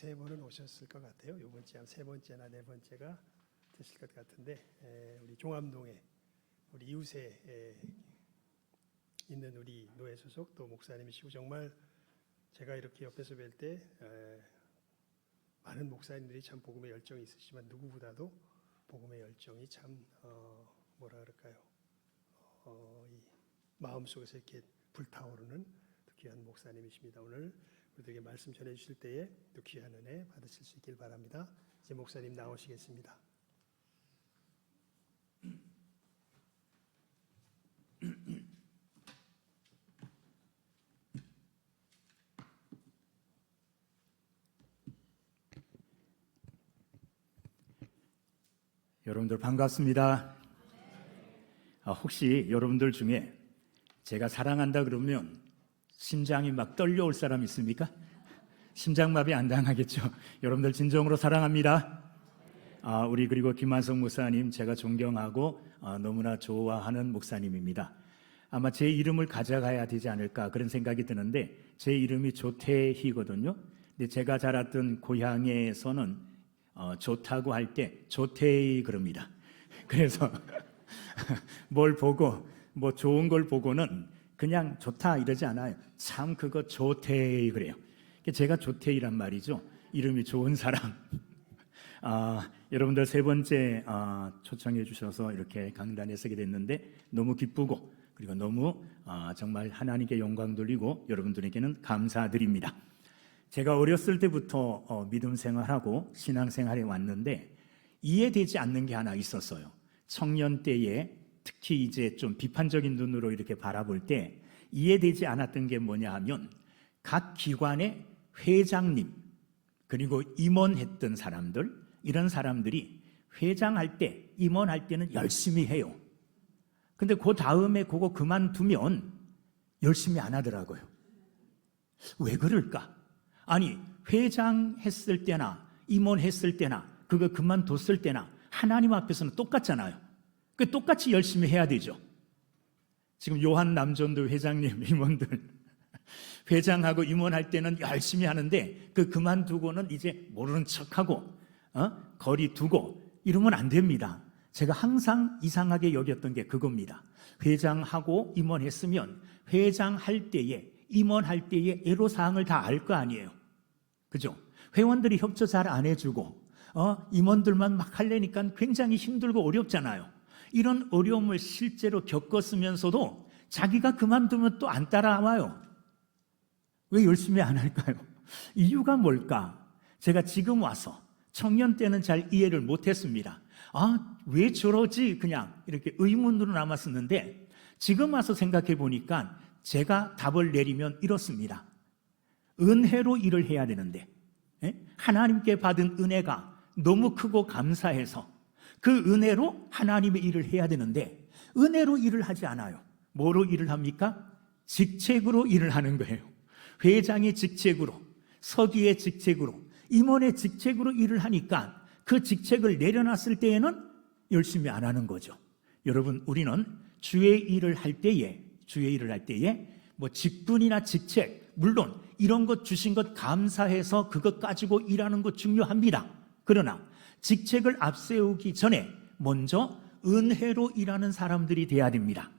두세 번은 오셨을 것 같아요. 이번 주에 한 세 번째나 네 번째가 되실 것 같은데, 우리 종암동에 우리 이웃에 있는 우리 노예 소속 또 목사님이시고, 정말 제가 이렇게 옆에서 뵐 때 많은 목사님들이 참 복음의 열정이 있으시지만 누구보다도 복음의 열정이 참 뭐라 그럴까요? 이 마음속에서 이렇게 불타오르는 귀한 목사님이십니다. 오늘 우리들에게 말씀 전해 주실 때에 또 귀한 은혜 받으실 수 있길 바랍니다. 이제 목사님 나오시겠습니다. 여러분들 반갑습니다. 혹시 여러분들 중에 제가 사랑한다 그러면 심장이 막 떨려올 사람 있습니까? 심장마비 안 당하겠죠? 여러분들 진정으로 사랑합니다. 우리 그리고 김한석 목사님 제가 존경하고 너무나 좋아하는 목사님입니다. 아마 제 이름을 가져가야 되지 않을까 그런 생각이 드는데, 제 이름이 조태희거든요. 근데 제가 자랐던 고향에서는 좋다고 할 때 조태희 그럽니다. 그래서 뭘 보고 뭐 좋은 걸 보고는 그냥 좋다 이러지 않아요. 참 그거 조태희 그래요. 제가 조태희란 말이죠. 이름이 좋은 사람. 여러분들 세 번째 초청해 주셔서 이렇게 강단에 서게 됐는데 너무 기쁘고, 그리고 너무 정말 하나님께 영광 돌리고 여러분들에게는 감사드립니다. 제가 어렸을 때부터 믿음 생활하고 신앙 생활에 왔는데 이해되지 않는 게 하나 있었어요. 청년 때에 특히 이제 좀 비판적인 눈으로 이렇게 바라볼 때 이해되지 않았던 게 뭐냐 하면, 각 기관의 회장님 그리고 임원했던 사람들, 이런 사람들이 회장할 때, 임원할 때는 열심히 해요. 근데 그 다음에 그거 그만두면 열심히 안 하더라고요. 왜 그럴까? 아니, 회장했을 때나 임원했을 때나 그거 그만뒀을 때나 하나님 앞에서는 똑같잖아요. 그 똑같이 열심히 해야 되죠. 지금 요한 남전도 회장님, 임원들 회장하고 임원할 때는 열심히 하는데 그 그만두고는 이제 모르는 척하고 거리 두고 이러면 안 됩니다. 제가 항상 이상하게 여겼던 게 그겁니다. 회장하고 임원했으면 회장할 때에, 임원할 때에 애로사항을 다 알 거 아니에요. 그죠? 회원들이 협조 잘 안 해주고 임원들만 막 하려니까 굉장히 힘들고 어렵잖아요. 이런 어려움을 실제로 겪었으면서도 자기가 그만두면 또 안 따라와요. 왜 열심히 안 할까요? 이유가 뭘까? 제가 지금 와서, 청년 때는 잘 이해를 못했습니다. 왜 저러지? 그냥 이렇게 의문으로 남았었는데, 지금 와서 생각해 보니까 제가 답을 내리면 이렇습니다. 은혜로 일을 해야 되는데, 하나님께 받은 은혜가 너무 크고 감사해서 그 은혜로 하나님의 일을 해야 되는데, 은혜로 일을 하지 않아요. 뭐로 일을 합니까? 직책으로 일을 하는 거예요. 회장의 직책으로, 서기의 직책으로, 임원의 직책으로 일을 하니까 그 직책을 내려놨을 때에는 열심히 안 하는 거죠. 여러분, 우리는 주의 일을 할 때에 뭐 직분이나 직책, 물론 이런 것 주신 것 감사해서 그것 가지고 일하는 것 중요합니다. 그러나 직책을 앞세우기 전에 먼저 은혜로 일하는 사람들이 돼야 됩니다.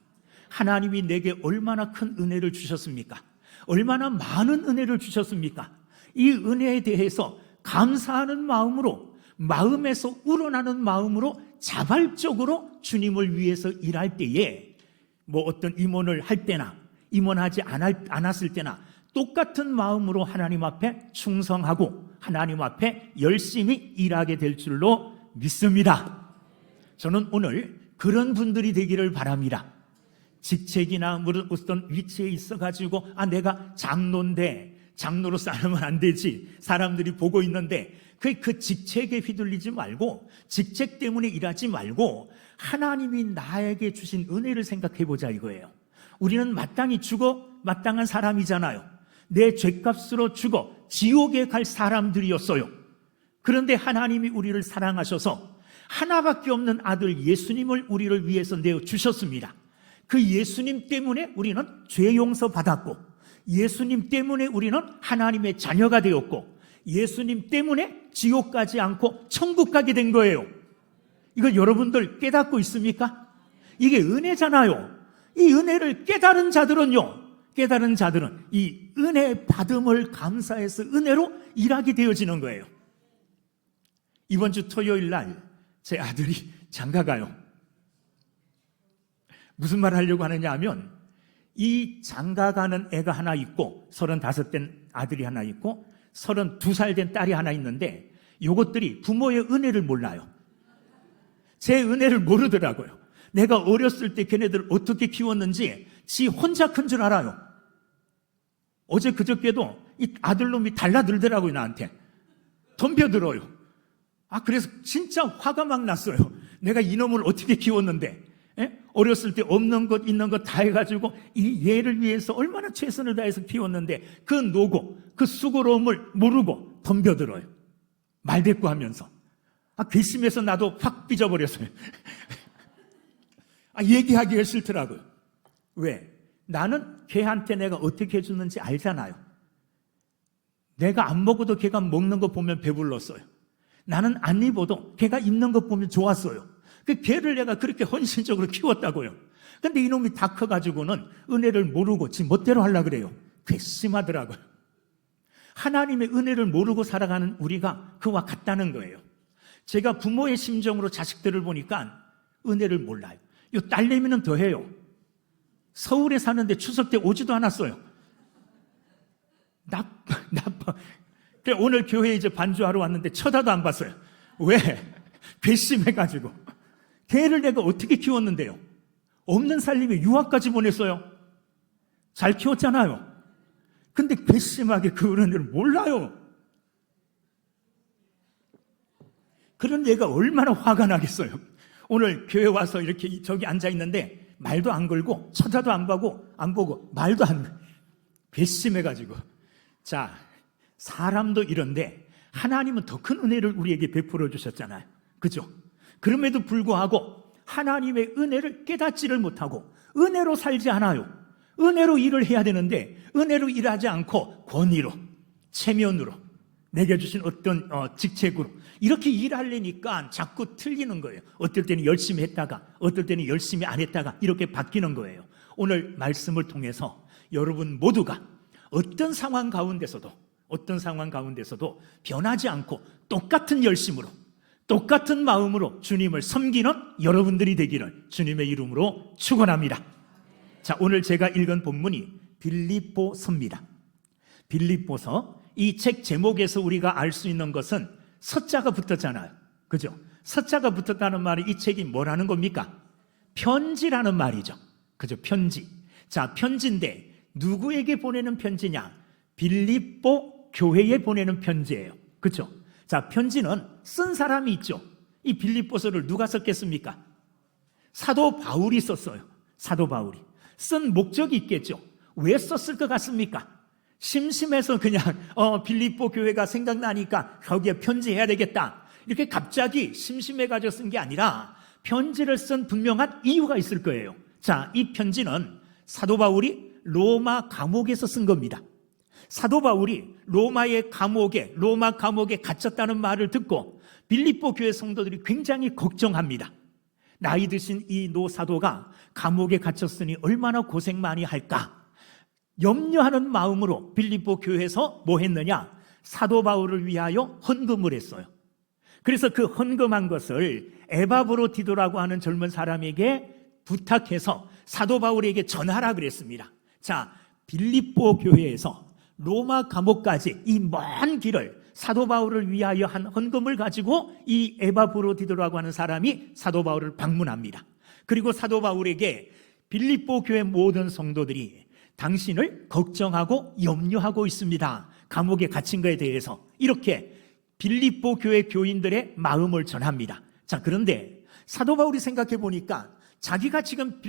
하나님이 내게 얼마나 큰 은혜를 주셨습니까? 얼마나 많은 은혜를 주셨습니까? 이 은혜에 대해서 감사하는 마음으로, 마음에서 우러나는 마음으로 자발적으로 주님을 위해서 일할 때에, 뭐 어떤 임원을 할 때나 임원하지 않았을 때나 똑같은 마음으로 하나님 앞에 충성하고 하나님 앞에 열심히 일하게 될 줄로 믿습니다. 저는 오늘 그런 분들이 되기를 바랍니다. 직책이나 어떤 위치에 있어가지고 내가 장로인데 장로로 살면 안 되지, 사람들이 보고 있는데 그 직책에 휘둘리지 말고, 직책 때문에 일하지 말고 하나님이 나에게 주신 은혜를 생각해보자 이거예요. 우리는 마땅히 죽어 마땅한 사람이잖아요. 내 죄값으로 죽어 지옥에 갈 사람들이었어요. 그런데 하나님이 우리를 사랑하셔서 하나밖에 없는 아들 예수님을 우리를 위해서 내어주셨습니다. 그 예수님 때문에 우리는 죄 용서 받았고, 예수님 때문에 우리는 하나님의 자녀가 되었고, 예수님 때문에 지옥 가지 않고 천국 가게 된 거예요. 이거 여러분들 깨닫고 있습니까? 이게 은혜잖아요. 이 은혜를 깨달은 자들은 이 은혜 받음을 감사해서 은혜로 일하게 되어지는 거예요. 이번 주 토요일 날 제 아들이 장가 가요. 무슨 말 하려고 하느냐 하면 이 장가 가는 애가 하나 있고 35 된 아들이 하나 있고 32살 된 딸이 하나 있는데 요것들이 부모의 은혜를 몰라요. 제 은혜를 모르더라고요. 내가 어렸을 때 걔네들 어떻게 키웠는지 지 혼자 큰 줄 알아요. 어제 그저께도 이 아들놈이 달라들더라고요. 나한테 덤벼들어요. 그래서 진짜 화가 막 났어요. 내가 이놈을 어떻게 키웠는데, 어렸을 때 없는 것 있는 것 다 해가지고 이 얘를 위해서 얼마나 최선을 다해서 키웠는데 그 노고 그 수고로움을 모르고 덤벼들어요. 말대꾸하면서. 괘씸해서 나도 확 삐져버렸어요. 얘기하기가 싫더라고요. 왜? 나는 걔한테 내가 어떻게 해줬는지 알잖아요. 내가 안 먹어도 걔가 먹는 거 보면 배불렀어요. 나는 안 입어도 걔가 입는 거 보면 좋았어요. 그 걔를 내가 그렇게 헌신적으로 키웠다고요. 근데 이놈이 다 커가지고는 은혜를 모르고 지 멋대로 하려고 그래요. 괘씸하더라고요. 하나님의 은혜를 모르고 살아가는 우리가 그와 같다는 거예요. 제가 부모의 심정으로 자식들을 보니까 은혜를 몰라요. 이 딸내미는 더해요. 서울에 사는데 추석 때 오지도 않았어요. 나빠. 오늘 교회에 이제 반주하러 왔는데 쳐다도 안 봤어요. 왜? 괘씸해가지고. 걔를 내가 어떻게 키웠는데요? 없는 살림에 유학까지 보냈어요. 잘 키웠잖아요. 근데 괘씸하게 그 은혜를 몰라요. 그런 얘가 얼마나 화가 나겠어요. 오늘 교회 와서 이렇게 저기 앉아 있는데 말도 안 걸고 쳐다도 안 보고 말도 안 괘씸해가지고. 자, 사람도 이런데 하나님은 더 큰 은혜를 우리에게 베풀어 주셨잖아요. 그죠? 그럼에도 불구하고 하나님의 은혜를 깨닫지를 못하고 은혜로 살지 않아요. 은혜로 일을 해야 되는데 은혜로 일하지 않고 권위로, 체면으로, 내게 주신 어떤 직책으로 이렇게 일하려니까 자꾸 틀리는 거예요. 어떨 때는 열심히 했다가 어떨 때는 열심히 안 했다가 이렇게 바뀌는 거예요. 오늘 말씀을 통해서 여러분 모두가 어떤 상황 가운데서도 변하지 않고 똑같은 열심으로 똑같은 마음으로 주님을 섬기는 여러분들이 되기를 주님의 이름으로 축원합니다. 자, 오늘 제가 읽은 본문이 빌립보서입니다. 빌립보서, 이 책 제목에서 우리가 알 수 있는 것은 서자가 붙었잖아요. 그죠? 서자가 붙었다는 말이 이 책이 뭐라는 겁니까? 편지라는 말이죠. 그죠? 편지. 자, 편지인데 누구에게 보내는 편지냐? 빌립보 교회에 보내는 편지예요. 그렇죠? 자, 편지는 쓴 사람이 있죠. 이 빌립보서를 누가 썼겠습니까? 사도 바울이 썼어요. 사도 바울이. 쓴 목적이 있겠죠. 왜 썼을 것 같습니까? 심심해서 그냥 빌립보 교회가 생각나니까 거기에 편지해야 되겠다. 이렇게 갑자기 심심해가지고 쓴 게 아니라 편지를 쓴 분명한 이유가 있을 거예요. 자, 이 편지는 사도 바울이 로마 감옥에서 쓴 겁니다. 사도 바울이 로마 감옥에 갇혔다는 말을 듣고 빌립보 교회 성도들이 굉장히 걱정합니다. 나이 드신 이 노 사도가 감옥에 갇혔으니 얼마나 고생 많이 할까? 염려하는 마음으로 빌립보 교회에서 뭐 했느냐? 사도 바울을 위하여 헌금을 했어요. 그래서 그 헌금한 것을 에바브로디도라고 하는 젊은 사람에게 부탁해서 사도 바울에게 전하라 그랬습니다. 자, 빌립보 교회에서 로마 감옥까지 이 먼 길을 사도 바울을 위하여 한 헌금을 가지고 이 에바브로디도라고 하는 사람이 사도 바울을 방문합니다. 그리고 사도 바울에게 빌립보 교회 모든 성도들이 당신을 걱정하고 염려하고 있습니다. 감옥에 갇힌 것에 대해서 이렇게 빌립보 교회 교인들의 마음을 전합니다. 자, 그런데 사도 바울이 생각해 보니까 자기가 지금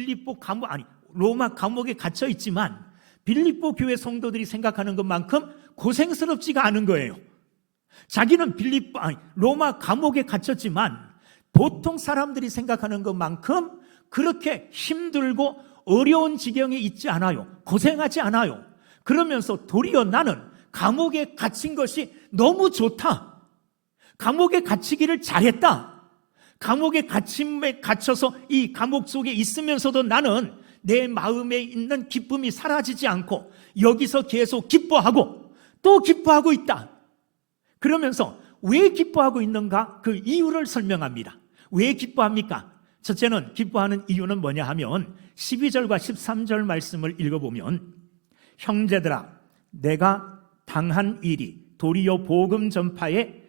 로마 감옥에 갇혀 있지만 빌립보 교회 성도들이 생각하는 것만큼 고생스럽지가 않은 거예요. 자기는 로마 감옥에 갇혔지만 보통 사람들이 생각하는 것만큼 그렇게 힘들고 어려운 지경에 있지 않아요. 고생하지 않아요. 그러면서 도리어 나는 감옥에 갇힌 것이 너무 좋다. 감옥에 갇히기를 잘했다. 감옥에 갇혀서 이 감옥 속에 있으면서도 나는 내 마음에 있는 기쁨이 사라지지 않고 여기서 계속 기뻐하고 또 기뻐하고 있다. 그러면서 왜 기뻐하고 있는가? 그 이유를 설명합니다. 왜 기뻐합니까? 첫째는 기뻐하는 이유는 뭐냐 하면 12절과 13절 말씀을 읽어보면 형제들아 내가 당한 일이 도리어 복음 전파에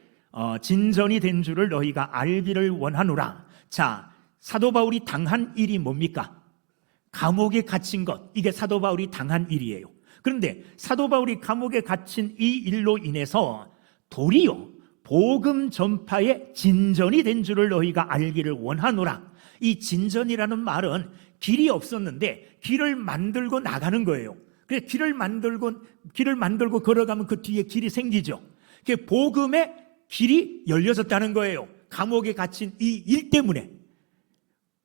진전이 된 줄을 너희가 알기를 원하노라. 자, 사도 바울이 당한 일이 뭡니까? 감옥에 갇힌 것, 이게 사도 바울이 당한 일이에요. 그런데 사도 바울이 감옥에 갇힌 이 일로 인해서 도리어 복음 전파에 진전이 된 줄을 너희가 알기를 원하노라. 이 진전이라는 말은 길이 없었는데 길을 만들고 나가는 거예요. 그래서 길을 만들고 걸어가면 그 뒤에 길이 생기죠. 그 복음의 길이 열려졌다는 거예요. 감옥에 갇힌 이 일 때문에.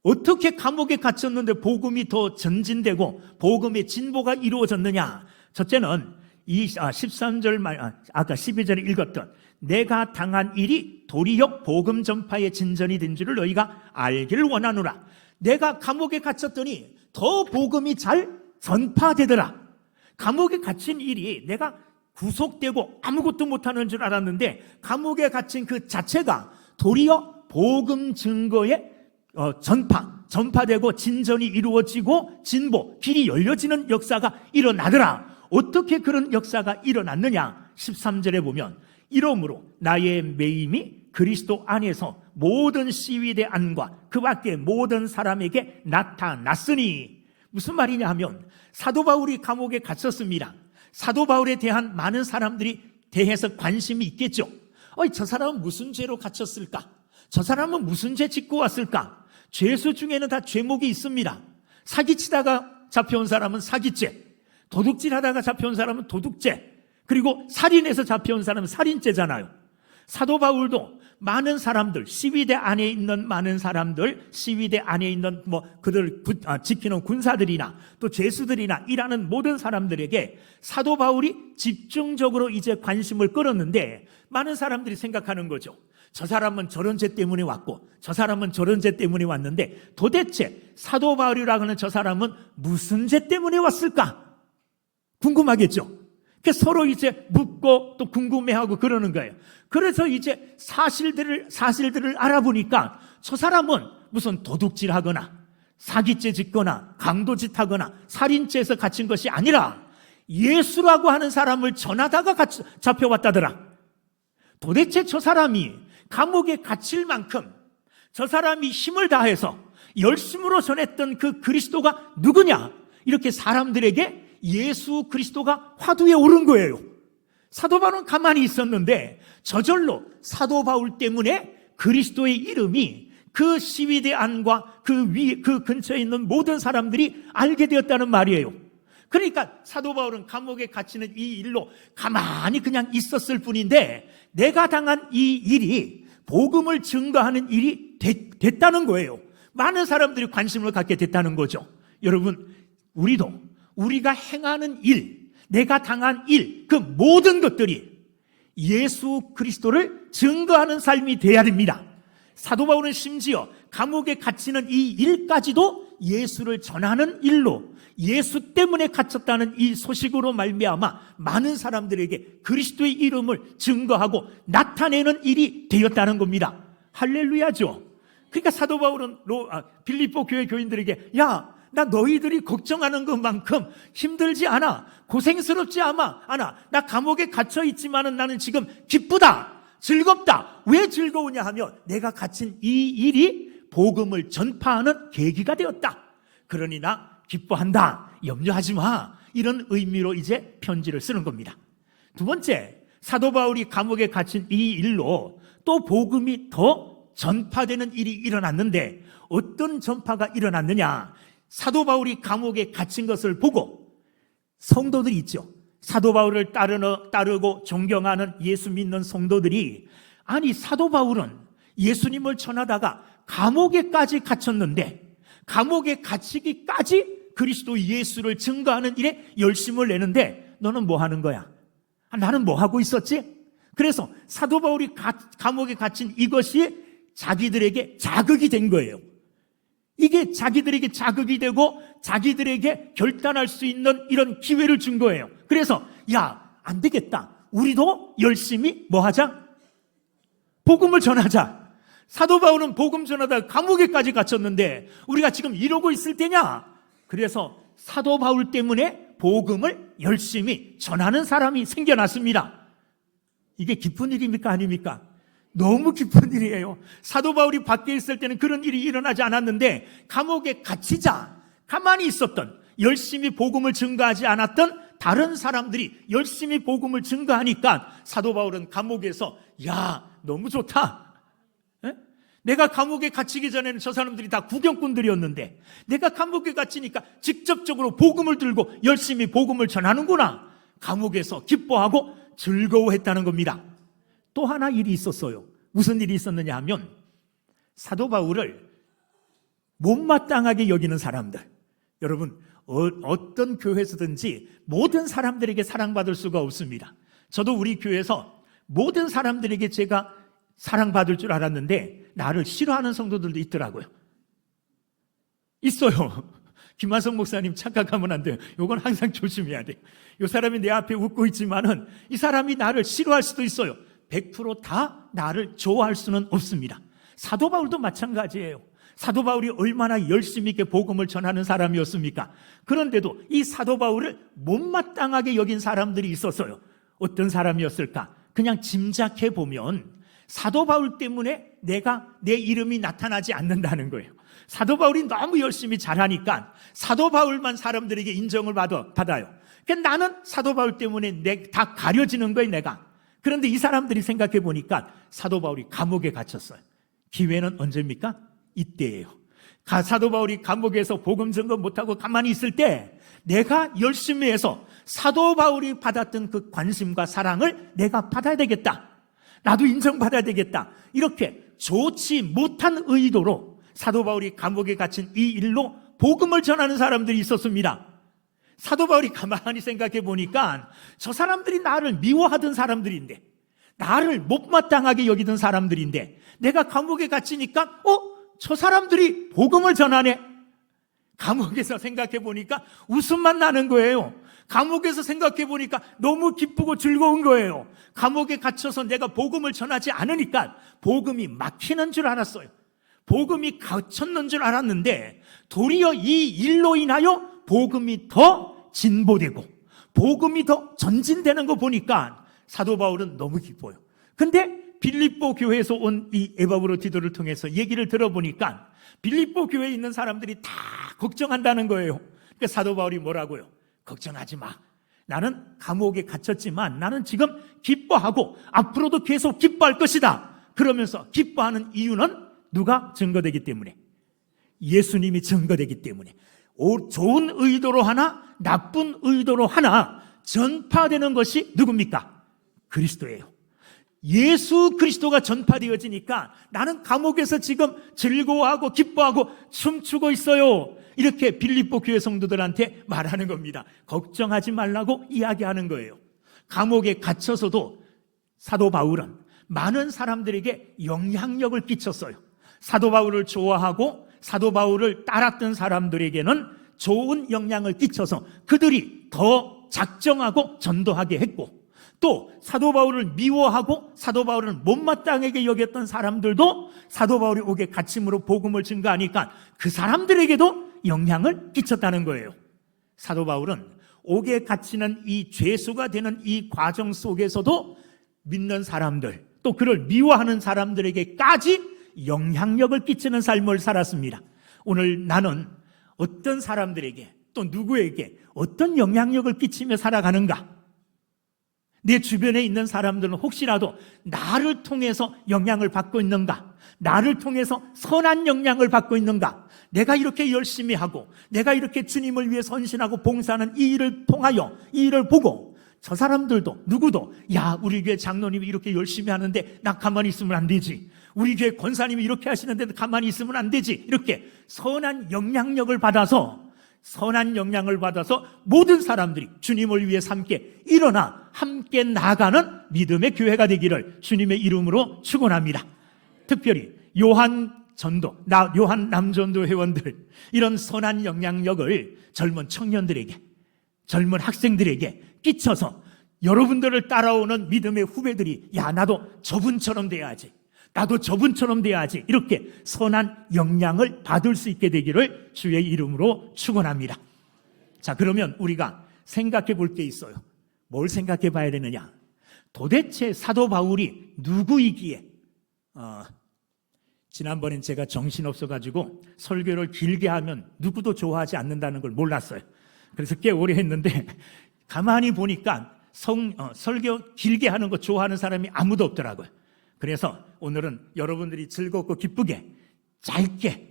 어떻게 감옥에 갇혔는데 복음이 더 전진되고 복음의 진보가 이루어졌느냐? 첫째는 이 13절 말, 아까 12절에 읽었던 내가 당한 일이 도리어 복음 전파의 진전이 된 줄을 너희가 알기를 원하노라. 내가 감옥에 갇혔더니 더 복음이 잘 전파되더라. 감옥에 갇힌 일이 내가 구속되고 아무것도 못하는 줄 알았는데 감옥에 갇힌 그 자체가 도리어 복음 증거의 전파되고 진전이 이루어지고 진보, 길이 열려지는 역사가 일어나더라. 어떻게 그런 역사가 일어났느냐? 13절에 보면 이러므로 나의 매임이 그리스도 안에서 모든 시위대 안과 그 밖에 모든 사람에게 나타났으니. 무슨 말이냐 하면 사도 바울이 감옥에 갇혔습니다. 사도 바울에 대한 많은 사람들이 대해서 관심이 있겠죠. 저 사람은 무슨 죄로 갇혔을까? 저 사람은 무슨 죄 짓고 왔을까? 죄수 중에는 다 죄목이 있습니다. 사기치다가 잡혀온 사람은 사기죄, 도둑질하다가 잡혀온 사람은 도둑죄, 그리고 살인해서 잡혀온 사람은 살인죄잖아요. 사도 바울도 많은 사람들, 시위대 안에 있는 많은 사람들, 시위대 안에 있는 그들 지키는 군사들이나 또 죄수들이나 일하는 모든 사람들에게 사도 바울이 집중적으로 이제 관심을 끌었는데 많은 사람들이 생각하는 거죠. 저 사람은 저런 죄 때문에 왔고 저 사람은 저런 죄 때문에 왔는데 도대체 사도 바울이라고 하는 저 사람은 무슨 죄 때문에 왔을까? 궁금하겠죠. 그래서 서로 이제 묻고 또 궁금해하고 그러는 거예요. 그래서 이제 사실들을 알아보니까 저 사람은 무슨 도둑질하거나 사기죄 짓거나 강도짓하거나 살인죄에서 갇힌 것이 아니라 예수라고 하는 사람을 전하다가 잡혀왔다더라. 도대체 저 사람이 감옥에 갇힐 만큼 저 사람이 힘을 다해서 열심으로 전했던 그 그리스도가 누구냐? 이렇게 사람들에게 예수 그리스도가 화두에 오른 거예요. 사도 바울은 가만히 있었는데 저절로 사도 바울 때문에 그리스도의 이름이 그 시위대 안과 그 근처에 있는 모든 사람들이 알게 되었다는 말이에요. 그러니까 사도 바울은 감옥에 갇히는 이 일로 가만히 그냥 있었을 뿐인데 내가 당한 이 일이 복음을 증거하는 일이 됐다는 거예요. 많은 사람들이 관심을 갖게 됐다는 거죠. 여러분, 우리가 행하는 일, 내가 당한 일, 그 모든 것들이 예수 그리스도를 증거하는 삶이 돼야 됩니다. 사도 바울은 심지어 감옥에 갇히는 이 일까지도 예수를 전하는 일로, 예수 때문에 갇혔다는 이 소식으로 말미암아 많은 사람들에게 그리스도의 이름을 증거하고 나타내는 일이 되었다는 겁니다. 할렐루야죠. 그러니까 사도 바울은 빌립보 교회 교인들에게 야, 나 너희들이 걱정하는 것만큼 힘들지 않아, 고생스럽지 않아. 나 감옥에 갇혀 있지만은 나는 지금 기쁘다, 즐겁다. 왜 즐거우냐 하면 내가 갇힌 이 일이 복음을 전파하는 계기가 되었다. 그러니 나 기뻐한다, 염려하지 마. 이런 의미로 이제 편지를 쓰는 겁니다. 두 번째, 사도 바울이 감옥에 갇힌 이 일로 또 복음이 더 전파되는 일이 일어났는데 어떤 전파가 일어났느냐? 사도 바울이 감옥에 갇힌 것을 보고 성도들이 있죠. 사도 바울을 따르고 존경하는 예수 믿는 성도들이 아니 사도 바울은 예수님을 전하다가 감옥에까지 갇혔는데 감옥에 갇히기까지 그리스도 예수를 증거하는 일에 열심을 내는데 너는 뭐 하는 거야? 나는 뭐 하고 있었지? 그래서 사도 바울이 감옥에 갇힌 이것이 자기들에게 자극이 된 거예요. 이게 자기들에게 자극이 되고 자기들에게 결단할 수 있는 이런 기회를 준 거예요. 그래서 안 되겠다. 우리도 열심히 뭐 하자? 복음을 전하자. 사도 바울은 복음 전하다가 감옥에까지 갇혔는데 우리가 지금 이러고 있을 때냐? 그래서 사도 바울 때문에 복음을 열심히 전하는 사람이 생겨났습니다. 이게 기쁜 일입니까? 아닙니까? 너무 기쁜 일이에요. 사도 바울이 밖에 있을 때는 그런 일이 일어나지 않았는데 감옥에 갇히자 가만히 있었던, 열심히 복음을 증거하지 않았던 다른 사람들이 열심히 복음을 증거하니까 사도 바울은 감옥에서 너무 좋다. 내가 감옥에 갇히기 전에는 저 사람들이 다 구경꾼들이었는데 내가 감옥에 갇히니까 직접적으로 복음을 들고 열심히 복음을 전하는구나. 감옥에서 기뻐하고 즐거워했다는 겁니다. 또 하나 일이 있었어요. 무슨 일이 있었느냐 하면 사도 바울을 못마땅하게 여기는 사람들. 여러분, 어떤 교회에서든지 모든 사람들에게 사랑받을 수가 없습니다. 저도 우리 교회에서 모든 사람들에게 제가 사랑받을 줄 알았는데 나를 싫어하는 성도들도 있더라고요. 있어요. 김한성 목사님 착각하면 안 돼요. 이건 항상 조심해야 돼요. 이 사람이 내 앞에 웃고 있지만은 이 사람이 나를 싫어할 수도 있어요. 100% 나를 좋아할 수는 없습니다. 사도 바울도 마찬가지예요. 사도 바울이 얼마나 열심히 있게 복음을 전하는 사람이었습니까? 그런데도 이 사도 바울을 못마땅하게 여긴 사람들이 있었어요. 어떤 사람이었을까? 그냥 짐작해 보면 사도 바울 때문에 내 이름이 나타나지 않는다는 거예요. 사도 바울이 너무 열심히 잘하니까 사도 바울만 사람들에게 인정을 받아요. 그러니까 나는 사도 바울 때문에 다 가려지는 거예요, 내가. 그런데 이 사람들이 생각해 보니까 사도 바울이 감옥에 갇혔어요. 기회는 언제입니까? 이때예요. 사도 바울이 감옥에서 복음 증거 못하고 가만히 있을 때 내가 열심히 해서 사도 바울이 받았던 그 관심과 사랑을 내가 받아야 되겠다. 나도 인정받아야 되겠다. 이렇게 좋지 못한 의도로 사도 바울이 감옥에 갇힌 이 일로 복음을 전하는 사람들이 있었습니다. 사도 바울이 가만히 생각해 보니까 저 사람들이 나를 미워하던 사람들인데, 나를 못마땅하게 여기던 사람들인데 내가 감옥에 갇히니까 저 사람들이 복음을 전하네. 감옥에서 생각해 보니까 웃음만 나는 거예요. 감옥에서 생각해 보니까 너무 기쁘고 즐거운 거예요. 감옥에 갇혀서 내가 복음을 전하지 않으니까 복음이 막히는 줄 알았어요. 복음이 갇혔는 줄 알았는데 도리어 이 일로 인하여 복음이 더 진보되고 복음이 더 전진되는 거 보니까 사도 바울은 너무 기뻐요. 근데 빌립보 교회에서 온 이 에바브로디도를 통해서 얘기를 들어보니까 빌립보 교회에 있는 사람들이 다 걱정한다는 거예요. 그러니까 사도 바울이 뭐라고요? 걱정하지 마. 나는 감옥에 갇혔지만 나는 지금 기뻐하고 앞으로도 계속 기뻐할 것이다. 그러면서 기뻐하는 이유는 누가 증거되기 때문에? 예수님이 증거되기 때문에. 좋은 의도로 하나 나쁜 의도로 하나 전파되는 것이 누굽니까? 그리스도예요. 예수 그리스도가 전파되어지니까 나는 감옥에서 지금 즐거워하고 기뻐하고 춤추고 있어요. 이렇게 빌립보 교회 성도들한테 말하는 겁니다. 걱정하지 말라고 이야기하는 거예요. 감옥에 갇혀서도 사도 바울은 많은 사람들에게 영향력을 끼쳤어요. 사도 바울을 좋아하고 사도 바울을 따랐던 사람들에게는 좋은 영향을 끼쳐서 그들이 더 작정하고 전도하게 했고, 또 사도 바울을 미워하고 사도 바울을 못마땅하게 여겼던 사람들도 사도 바울이 옥에 갇힘으로 복음을 증거하니까 그 사람들에게도 영향을 끼쳤다는 거예요. 사도 바울은 옥에 갇히는 이 죄수가 되는 이 과정 속에서도 믿는 사람들, 또 그를 미워하는 사람들에게까지 영향력을 끼치는 삶을 살았습니다. 오늘 나는 어떤 사람들에게 또 누구에게 어떤 영향력을 끼치며 살아가는가? 내 주변에 있는 사람들은 혹시라도 나를 통해서 영향을 받고 있는가? 나를 통해서 선한 영향을 받고 있는가? 내가 이렇게 열심히 하고 내가 이렇게 주님을 위해 헌신하고 봉사하는 이 일을 통하여 이 일을 보고 저 사람들도 누구도 우리 교회 장로님이 이렇게 열심히 하는데 나 가만히 있으면 안 되지. 우리 교회 권사님이 이렇게 하시는데 가만히 있으면 안 되지. 이렇게 선한 영향력을 받아서 모든 사람들이 주님을 위해 함께 일어나 함께 나가는 믿음의 교회가 되기를 주님의 이름으로 축원합니다. 특별히 요한 남전도 회원들, 이런 선한 영향력을 젊은 청년들에게, 젊은 학생들에게 끼쳐서 여러분들을 따라오는 믿음의 후배들이, 야, 나도 저분처럼 돼야지, 나도 저분처럼 돼야지, 이렇게 선한 영향을 받을 수 있게 되기를 주의 이름으로 축원합니다. 자, 그러면 우리가 생각해 볼 게 있어요. 뭘 생각해 봐야 되느냐? 도대체 사도 바울이 누구이기에, 지난번엔 제가 정신없어가지고 설교를 길게 하면 누구도 좋아하지 않는다는 걸 몰랐어요. 그래서 꽤 오래 했는데 가만히 보니까 설교 길게 하는 거 좋아하는 사람이 아무도 없더라고요. 그래서 오늘은 여러분들이 즐겁고 기쁘게 짧게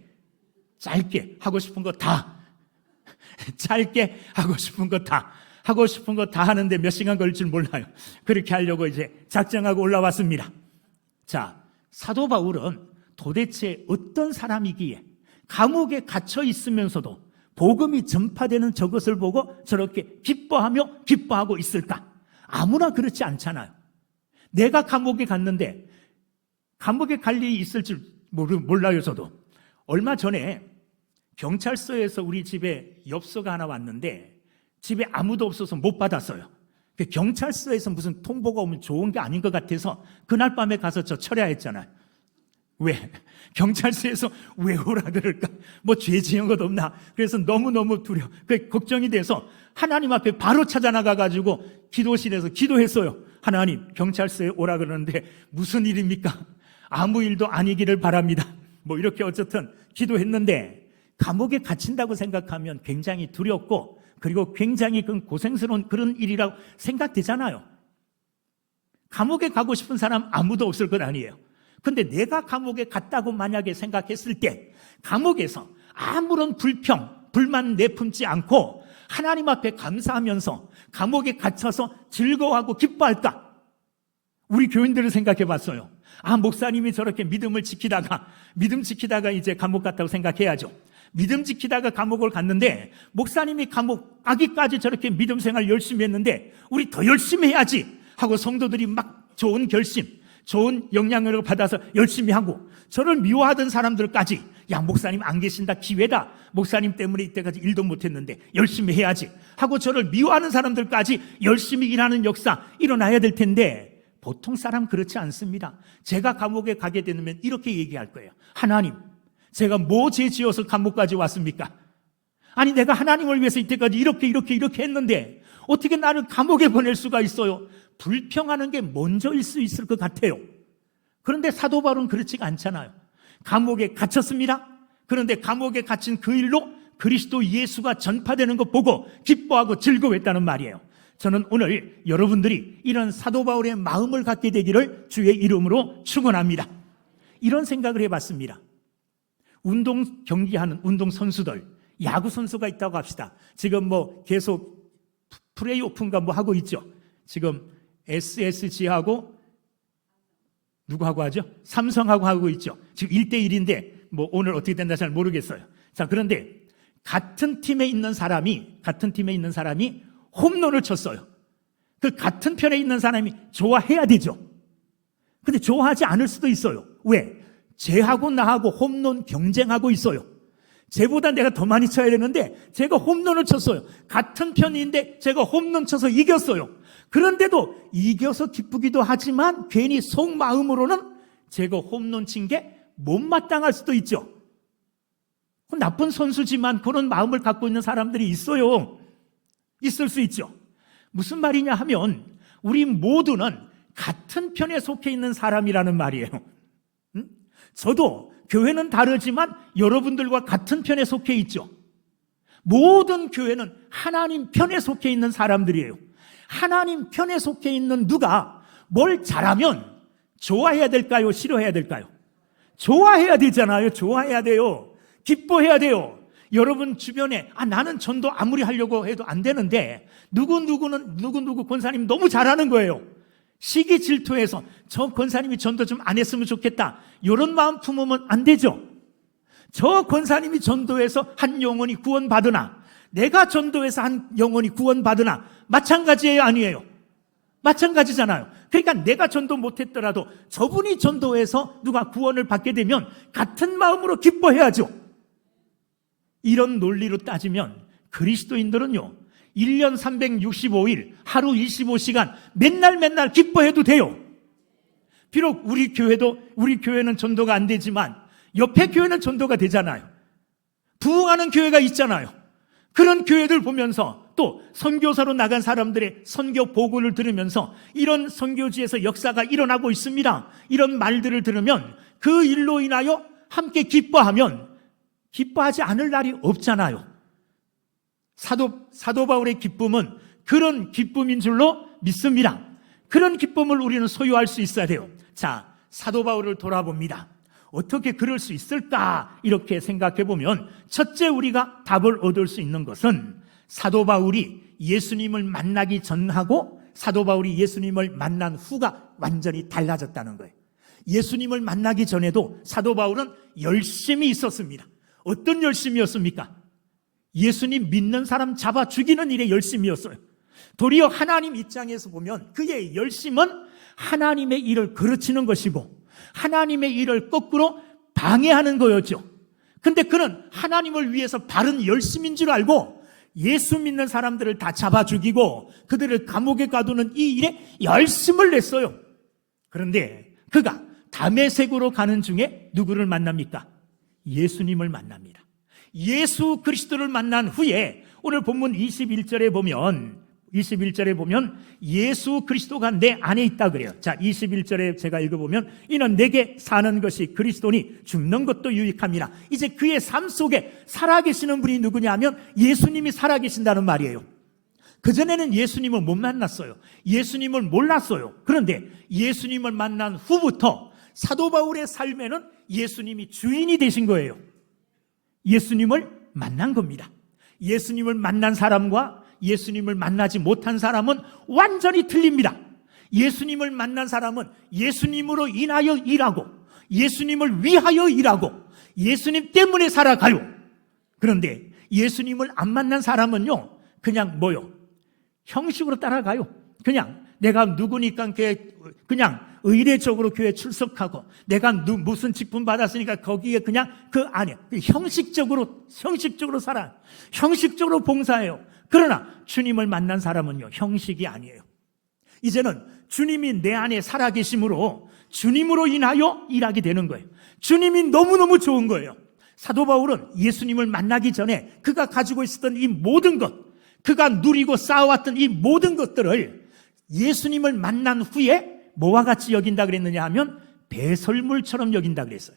하고 싶은 거 다, 짧게 하고 싶은 거 다, 하고 싶은 거 다 하는데 몇 시간 걸릴 줄 몰라요. 그렇게 하려고 이제 작정하고 올라왔습니다. 자, 사도 바울은 도대체 어떤 사람이기에 감옥에 갇혀 있으면서도 복음이 전파되는 저것을 보고 저렇게 기뻐하고 있을까? 아무나 그렇지 않잖아요. 내가 감옥에 갔는데 감옥에 갈 일이 있을 줄 몰라요. 저도 얼마 전에 경찰서에서 우리 집에 엽서가 하나 왔는데 집에 아무도 없어서 못 받았어요. 경찰서에서 무슨 통보가 오면 좋은 게 아닌 것 같아서 그날 밤에 가서 저 철야했잖아요. 왜? 경찰서에서 왜 오라 그럴까? 뭐 죄 지은 것 없나? 그래서 너무너무 두려워, 걱정이 돼서 하나님 앞에 바로 찾아나가가지고 기도실에서 기도했어요. 하나님, 경찰서에 오라 그러는데 무슨 일입니까? 아무 일도 아니기를 바랍니다. 뭐 이렇게 어쨌든 기도했는데, 감옥에 갇힌다고 생각하면 굉장히 두렵고, 그리고 굉장히 고생스러운 그런 일이라고 생각되잖아요. 감옥에 가고 싶은 사람 아무도 없을 것 아니에요. 근데 내가 감옥에 갔다고 만약에 생각했을 때, 감옥에서 아무런 불만 내품지 않고 하나님 앞에 감사하면서 감옥에 갇혀서 즐거워하고 기뻐할까? 우리 교인들을 생각해 봤어요. 목사님이 저렇게 믿음 지키다가 이제 감옥 갔다고 생각해야죠. 믿음 지키다가 감옥을 갔는데 목사님이 감옥 가기까지 저렇게 믿음 생활 열심히 했는데 우리 더 열심히 해야지 하고 성도들이 막 좋은 결심, 좋은 영향력을 받아서 열심히 하고, 저를 미워하던 사람들까지, 야, 목사님 안 계신다, 기회다, 목사님 때문에 이때까지 일도 못했는데 열심히 해야지 하고 저를 미워하는 사람들까지 열심히 일하는 역사 일어나야 될 텐데, 보통 사람 그렇지 않습니다. 제가 감옥에 가게 되면 이렇게 얘기할 거예요. 하나님, 제가 뭐 죄 지어서 감옥까지 왔습니까? 아니, 내가 하나님을 위해서 이때까지 이렇게 했는데 어떻게 나를 감옥에 보낼 수가 있어요? 불평하는 게 먼저일 수 있을 것 같아요. 그런데 사도 바울은 그렇지가 않잖아요. 감옥에 갇혔습니다. 그런데 감옥에 갇힌 그 일로 그리스도 예수가 전파되는 것 보고 기뻐하고 즐거워했다는 말이에요. 저는 오늘 여러분들이 이런 사도 바울의 마음을 갖게 되기를 주의 이름으로 축원합니다. 이런 생각을 해봤습니다. 운동 경기하는 운동 선수들, 야구 선수가 있다고 합시다. 지금 뭐 계속 플레이오프인가 뭐 하고 있죠. 지금 SSG하고 누구하고 하죠? 삼성하고 하고 있죠. 지금 1대1인데 뭐 오늘 어떻게 된다 잘 모르겠어요. 자, 그런데 같은 팀에 있는 사람이 홈런을 쳤어요. 그 같은 편에 있는 사람이 좋아해야 되죠. 근데 좋아하지 않을 수도 있어요. 왜? 쟤하고 나하고 홈런 경쟁하고 있어요. 쟤보다 내가 더 많이 쳐야 되는데 제가 홈런을 쳤어요. 같은 편인데 제가 홈런 쳐서 이겼어요. 그런데도 이겨서 기쁘기도 하지만 괜히 속마음으로는 제가 홈런 친 게 못마땅할 수도 있죠. 나쁜 선수지만 그런 마음을 갖고 있는 사람들이 있어요. 있을 수 있죠. 무슨 말이냐 하면 우리 모두는 같은 편에 속해 있는 사람이라는 말이에요. 저도 교회는 다르지만 여러분들과 같은 편에 속해 있죠. 모든 교회는 하나님 편에 속해 있는 사람들이에요. 하나님 편에 속해 있는 누가 뭘 잘하면 좋아해야 될까요? 싫어해야 될까요? 좋아해야 되잖아요. 좋아해야 돼요. 기뻐해야 돼요. 여러분 주변에 나는 전도 아무리 하려고 해도 안 되는데 누구 권사님 너무 잘하는 거예요. 시기 질투해서 저 권사님이 전도 좀 안 했으면 좋겠다, 이런 마음 품으면 안 되죠. 저 권사님이 전도해서 한 영혼이 구원받으나 내가 전도해서 한 영혼이 구원받으나 마찬가지예요, 아니에요? 마찬가지잖아요. 그러니까 내가 전도 못했더라도 저분이 전도해서 누가 구원을 받게 되면 같은 마음으로 기뻐해야죠. 이런 논리로 따지면 그리스도인들은요, 1년 365일 하루 25시간 맨날 기뻐해도 돼요. 비록 우리 교회는 전도가 안 되지만 옆에 교회는 전도가 되잖아요. 부흥하는 교회가 있잖아요. 그런 교회들 보면서 또 선교사로 나간 사람들의 선교 보고를 들으면서 이런 선교지에서 역사가 일어나고 있습니다, 이런 말들을 들으면 그 일로 인하여 함께 기뻐하면 기뻐하지 않을 날이 없잖아요. 사도 바울의 기쁨은 그런 기쁨인 줄로 믿습니다. 그런 기쁨을 우리는 소유할 수 있어야 돼요. 자, 사도 바울을 돌아봅니다. 어떻게 그럴 수 있을까? 이렇게 생각해 보면 첫째 우리가 답을 얻을 수 있는 것은 사도 바울이 예수님을 만나기 전하고 사도 바울이 예수님을 만난 후가 완전히 달라졌다는 거예요. 예수님을 만나기 전에도 사도 바울은 열심히 있었습니다. 어떤 열심이었습니까? 예수님 믿는 사람 잡아 죽이는 일에 열심이었어요. 도리어 하나님 입장에서 보면 그의 열심은 하나님의 일을 그르치는 것이고 하나님의 일을 거꾸로 방해하는 거였죠. 근데 그는 하나님을 위해서 바른 열심인 줄 알고 예수 믿는 사람들을 다 잡아 죽이고 그들을 감옥에 가두는 이 일에 열심을 냈어요. 그런데 그가 다메섹으로 가는 중에 누구를 만납니까? 예수님을 만납니다. 예수 그리스도를 만난 후에 오늘 본문 21절에 보면 예수 그리스도가 내 안에 있다 그래요. 자, 21절에 제가 읽어보면 이는 내게 사는 것이 그리스도니 죽는 것도 유익함이라. 이제 그의 삶 속에 살아계시는 분이 누구냐 하면 예수님이 살아계신다는 말이에요. 그전에는 예수님을 못 만났어요. 예수님을 몰랐어요. 그런데 예수님을 만난 후부터 사도 바울의 삶에는 예수님이 주인이 되신 거예요. 예수님을 만난 겁니다. 예수님을 만난 사람과 예수님을 만나지 못한 사람은 완전히 틀립니다. 예수님을 만난 사람은 예수님으로 인하여 일하고 예수님을 위하여 일하고 예수님 때문에 살아가요. 그런데 예수님을 안 만난 사람은요, 그냥 뭐요? 형식으로 따라가요. 그냥 내가 누구니까 그냥 의례적으로 교회 출석하고 내가 무슨 직분 받았으니까 거기에 그냥 그 안에 형식적으로 살아요. 형식적으로 봉사해요. 그러나 주님을 만난 사람은요, 형식이 아니에요. 이제는 주님이 내 안에 살아계심으로 주님으로 인하여 일하게 되는 거예요. 주님이 너무너무 좋은 거예요. 사도 바울은 예수님을 만나기 전에 그가 가지고 있었던 이 모든 것, 그가 누리고 쌓아왔던 이 모든 것들을 예수님을 만난 후에 뭐와 같이 여긴다 그랬느냐 하면 배설물처럼 여긴다 그랬어요.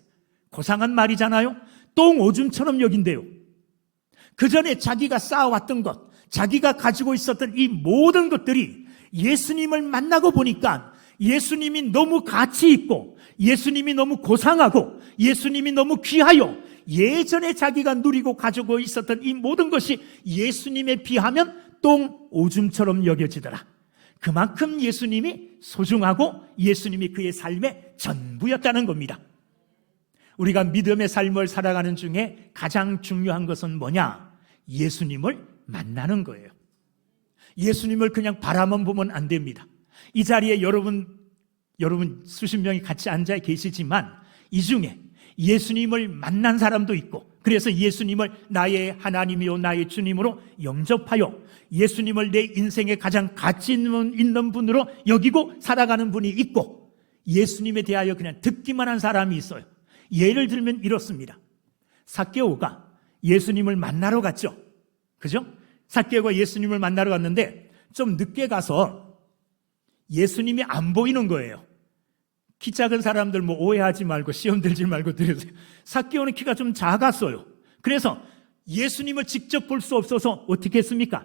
고상한 말이잖아요. 똥오줌처럼 여긴대요. 그 전에 자기가 쌓아왔던 것, 자기가 가지고 있었던 이 모든 것들이 예수님을 만나고 보니까 예수님이 너무 가치 있고 예수님이 너무 고상하고 예수님이 너무 귀하여 예전에 자기가 누리고 가지고 있었던 이 모든 것이 예수님에 비하면 똥오줌처럼 여겨지더라. 그만큼 예수님이 소중하고 예수님이 그의 삶의 전부였다는 겁니다. 우리가 믿음의 삶을 살아가는 중에 가장 중요한 것은 뭐냐? 예수님을 만나는 거예요. 예수님을 그냥 바라만 보면 안 됩니다. 이 자리에 여러분 수십 명이 같이 앉아 계시지만 이 중에 예수님을 만난 사람도 있고 그래서 예수님을 나의 하나님이요 나의 주님으로 영접하여 예수님을 내 인생의 가장 가치 있는 분으로 여기고 살아가는 분이 있고 예수님에 대하여 그냥 듣기만 한 사람이 있어요. 예를 들면 이렇습니다. 삭개오가 예수님을 만나러 갔죠. 그죠? 삭개오가 예수님을 만나러 갔는데 좀 늦게 가서 예수님이 안 보이는 거예요. 키 작은 사람들 오해하지 말고 시험 들지 말고 들으세요. 삭개오는 키가 좀 작았어요. 그래서 예수님을 직접 볼 수 없어서 어떻게 했습니까?